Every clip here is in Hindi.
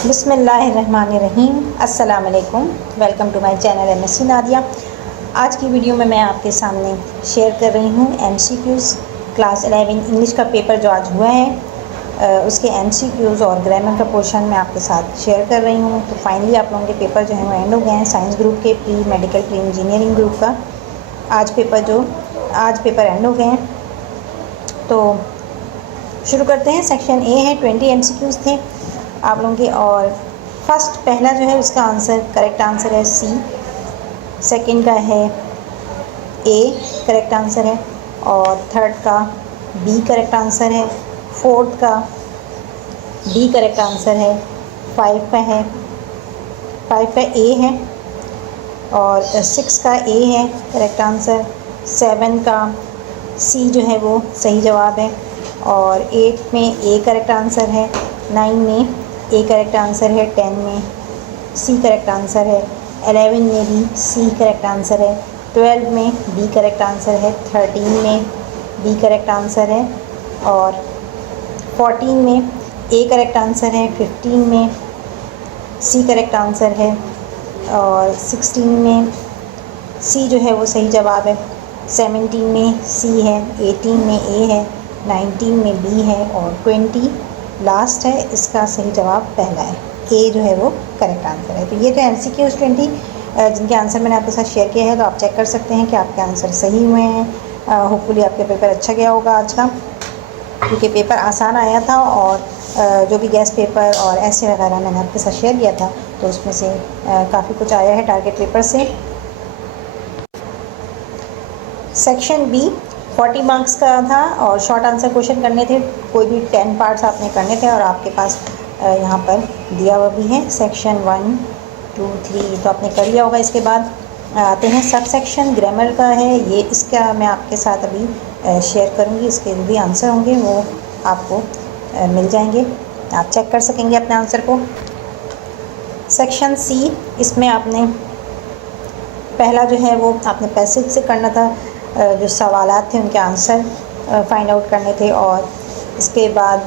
बिस्मिल्लाहिर्रहमानिर्रहीम। अस्सलाम वालेकुम। Welcome to my channel MSc Nadia. आज की वीडियो में मैं आपके सामने शेयर कर रही हूँ एमसीक्यूज़ क्लास 11 इंग्लिश का पेपर जो आज हुआ है उसके एमसीक्यूज़ और ग्रामर का पोर्शन मैं आपके साथ शेयर कर रही हूँ। तो फाइनली आप लोगों के पेपर जो हैं वो एंड हो गए हैं। साइंस ग्रुप के pre medical pre engineering group का आज पेपर एंड हो गए हैं। तो शुरू करते हैं। सेक्शन ए है, 20 एमसीक्यूज़ थे आप लोगों के। और फर्स्ट पहला जो है उसका आंसर करेक्ट आंसर है सी, सेकंड का है ए करेक्ट आंसर है, और थर्ड का बी करेक्ट आंसर है, फोर्थ का डी करेक्ट आंसर है, फाइव का ए है, और सिक्स का ए है करेक्ट आंसर, सेवन का सी जो है वो सही जवाब है, और एट में ए करेक्ट आंसर है, नाइन में ए करेक्ट आंसर है, 10 में सी करेक्ट आंसर है, 11 में भी सी करेक्ट आंसर है, 12 में बी करेक्ट आंसर है, 13 में बी करेक्ट आंसर है, और 14 में ए करेक्ट आंसर है, 15 में सी करेक्ट आंसर है, और 16 में सी जो है वो सही जवाब है, 17 में सी है, 18 में ए है, 19 में बी है, और 20 लास्ट है। इसका सही जवाब पहला है, ए जो है वो करेक्ट आंसर है। तो ये तो एमसीक्यूज़ 20 जिनके आंसर मैंने आपके साथ शेयर किया है। तो आप चेक कर सकते हैं कि आपके आंसर सही हुए हैं। होपफुली आपके पेपर अच्छा गया होगा आज का, क्योंकि पेपर आसान आया था। और जो भी गेस्ट पेपर और ऐसे वगैरह मैंने आपके साथ शेयर किया था तो उसमें से काफ़ी कुछ आया है टारगेट पेपर से। सेक्शन बी 40 मार्क्स का था और शॉर्ट आंसर क्वेश्चन करने थे। कोई भी 10 पार्ट्स आपने करने थे और आपके पास यहाँ पर दिया हुआ भी है। सेक्शन 1, 2, 3 तो आपने कर लिया होगा। इसके बाद आते हैं सब सेक्शन ग्रामर का है। ये इसका मैं आपके साथ अभी शेयर करूँगी। इसके जो भी आंसर होंगे वो आपको मिल जाएंगे, आप चेक कर सकेंगे अपने आंसर को। सेक्शन सी, इसमें आपने पहला जो है वो आपने पैसेज से करना था। जो सवालात थे उनके आंसर फाइंड आउट करने थे। और इसके बाद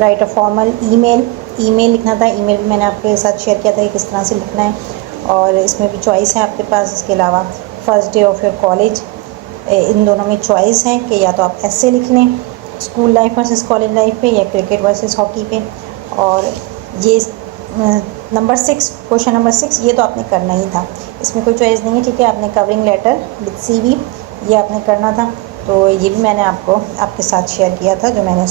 राइट अ फॉर्मल ईमेल लिखना था। ईमेल भी मैंने आपके साथ शेयर किया था कि किस तरह से लिखना है, और इसमें भी चॉइस है आपके पास। इसके अलावा first day of your college, इन दोनों में चॉइस है कि या तो आप ऐसे लिख लें school life versus college life पे, या क्रिकेट वर्सेस हॉकी पे। और ये नंबर 6, क्वेश्चन नंबर 6 ये तो आपने करना ही था, इसमें कोई चॉइस नहीं है, ठीक है। आपने कवरिंग लेटर विद सीवी ये आपने करना था। तो ये भी मैंने आपको आपके साथ शेयर किया था। जो मैंने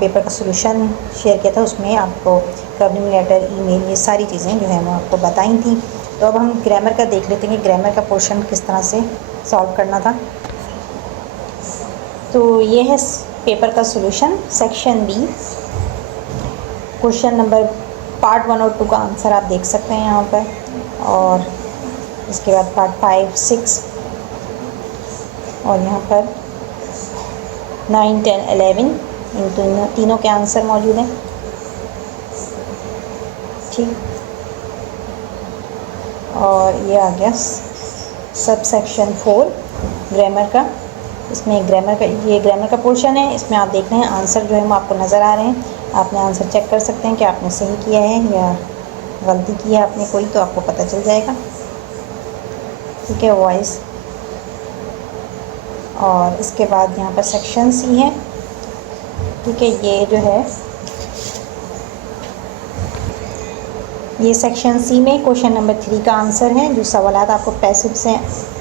पेपर का सोल्यूशन शेयर किया था उसमें आपको कवरिंग लेटर, ईमेल, ये सारी चीज़ें जो है वो आपको बताई थी। तो अब हम ग्रामर का देख लेते हैं कि ग्रामर का पोर्शन किस तरह से सॉल्व करना था। तो ये है पेपर का solution. Section B question number part 1 और 2 का आंसर आप देख सकते हैं यहाँ पर। और इसके बाद पार्ट 5, 6 और यहाँ पर 9, 10, 11 इन तीनों के आंसर मौजूद हैं, ठीक। और ये आ गया सब सेक्शन 4 ग्रामर का। इसमें ग्रामर का पोर्शन है। इसमें आप देख रहे हैं आंसर जो है वो आपको नज़र आ रहे हैं। आपने आंसर चेक कर सकते हैं कि आपने सही किया है या गलती की है आपने कोई, तो आपको पता चल जाएगा, ठीक है, वॉइस। और इसके बाद यहाँ पर सेक्शन सी है, ठीक है। ये जो है ये सेक्शन सी में क्वेश्चन नंबर 3 का आंसर है। जो सवालात आपको पैसेज से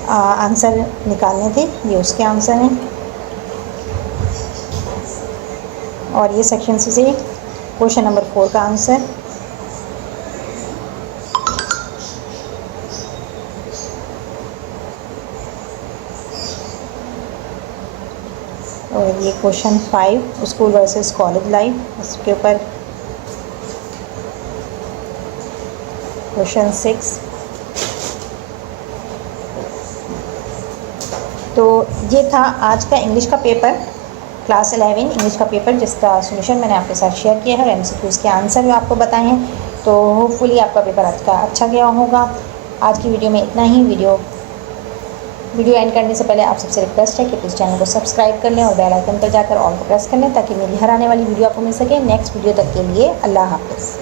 आंसर निकालने थे ये उसके आंसर हैं। और ये सेक्शन सी से क्वेश्चन नंबर 4 का आंसर। और ये question 5 school versus college life, उसके ऊपर क्वेश्चन 6। तो ये था आज का इंग्लिश का पेपर, क्लास 11 इंग्लिश का पेपर, जिसका सोल्यूशन मैंने आपके साथ शेयर किया है और एमसीक्यूज़ के आंसर भी आपको बताए हैं। तो होपफुली आपका पेपर आज का अच्छा गया होगा। आज की वीडियो में इतना ही। वीडियो एंड करने से पहले आप सबसे रिक्वेस्ट है कि प्लीज़ चैनल को सब्सक्राइब कर लें और बेल आइकन पर जाकर ऑल को प्रेस कर लें, ताकि मेरी हर आने वाली वीडियो आपको मिल सके। नेक्स्ट वीडियो तक के लिए अल्लाह हाफ़िज़।